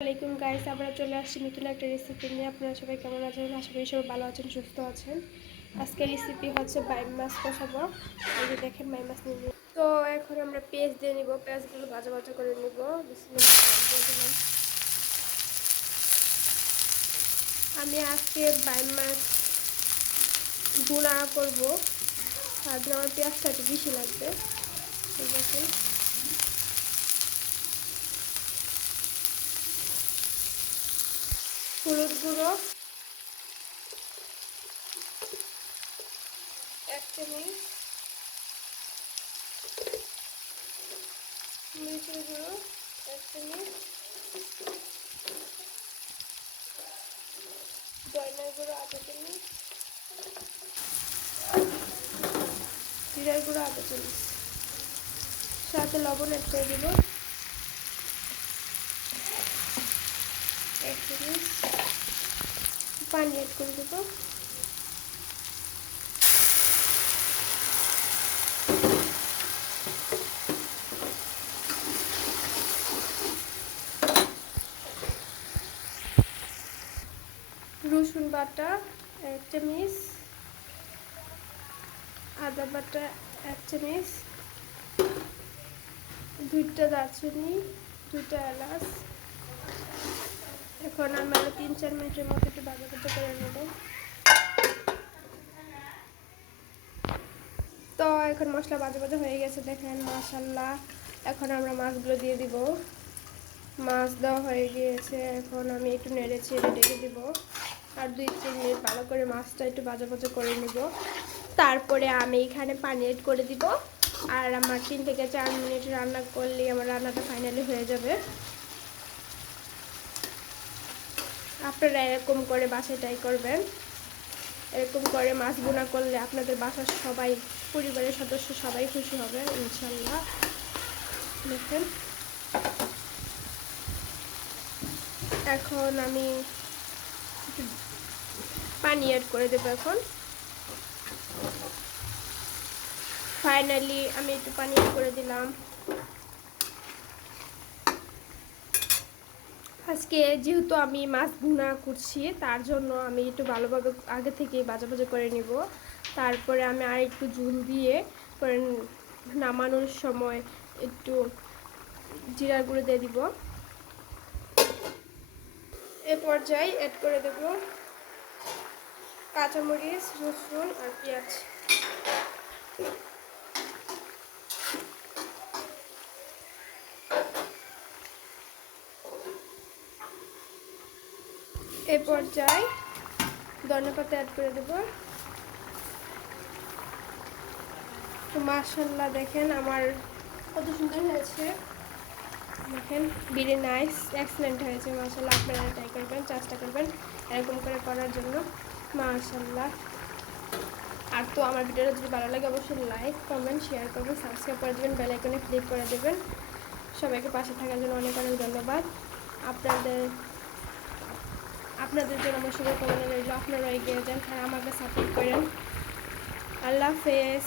আসসালামাইকুম গাইস, আমরা চলে আসছি নতুন একটা রেসিপি নিয়ে। আপনারা সবাই কেমন আছেন? আশা করি সবাই ভালো আছেন, সুস্থ আছেন। আজকের রেসিপি হচ্ছে বাইম মাছ কষাবো। এই যে দেখেন বাইম মাছ নিয়ে। তো এখন আমরা পেঁয়াজ দিয়ে নিব, পেঁয়াজগুলো ভাজা ভাজা করে নিব। আমি আজকে বাইম মাছ গুঁড়া করবো, তার জন্য আমার পেঁয়াজটা একটু বেশি লাগবে। দেখেন হলুদ গুঁড়ো 1 চামচ, মরিচের গুঁড়ো 1 চামচ, ধনিয়ার গুঁড়ো 1/2 চামচ, জিরার গুঁড়ো 1/2 চামচ, সাথে লবণ অ্যাড করে দেব 1 চামচ, পানি অ্যাড করে দেব। রসুন বাটা 1 চামচ, আদা বাটা 1 চামচ, 2টা দারচিনি, 2টা এলাচ। এখন আমরা 3-4 মিনিটের মতো একটু ভাজা ভাজা করে নেব। তো এখন মশলা ভাজা ভাজা হয়ে গেছে, দেখেন মাশাআল্লাহ। এখন আমরা মাছগুলো দিয়ে দিব। মাছ দেওয়া হয়ে গিয়েছে, এখন আমি একটু নেড়ে চেড়ে ঢেকে দিব। আর 2-3 মিনিট ভালো করে মাছটা একটু ভাজা ভাজা করে নিব। তারপরে আমি এখানে পানি অ্যাড করে দিব। আর আমার 3 থেকে 4 মিনিট রান্না করলেই আমার রান্নাটা ফাইনালি হয়ে যাবে। আপনারা এরকম করে বাসায় ট্রাই করবেন। এরকম করে মাছ ভুনা করলে আপনাদের বাসার সবাই, পরিবারের সদস্য সবাই খুশি হবে ইনশাল্লাহ। দেখেন এখন আমি পানি অ্যাড করে দেবো। এখন ফাইনালি আমি একটু পানি অ্যাড করে দিলাম। আজকে যেহেতু আমি মাছ ভুনা করছি, তার জন্য আমি একটু ভালোভাবে আগে থেকে ভাজা ভাজা করে নিব। তারপরে আমি আর একটু ঝোল দিয়ে পরে নামানোর সময় একটু জিরার গুঁড়ো দিয়ে দিব। এ পর্যায়ে অ্যাড করে দেব কাঁচামরিচ, রসুন আর পেঁয়াজ। এ পর্যায়ে ধনেপাতা অ্যাড করে দেব। তো মাশাআল্লাহ দেখেন আমার কত সুন্দর হয়েছে। দেখেন ভেরি নাইস, এক্সেলেন্ট হয়েছে মাশাআল্লাহ। আপনারা ট্রাই করবেন, চেষ্টা করবেন এরকম করে করার জন্য মাশাআল্লাহ। আর তো আমার ভিডিওটা যদি ভালো লাগে অবশ্যই লাইক, কমেন্ট, শেয়ার করবেন, সাবস্ক্রাইব করে দেবেন, বেল আইকনে ক্লিক করে দেবেন। সবাইকে পাশে থাকার জন্য অনেক অনেক ধন্যবাদ। আপনাদের জন্য আমার শুভকামনা রইল। আপনারা এগিয়ে যান আর আমাকে সাপোর্ট করেন। আল্লাহ হাফেজ।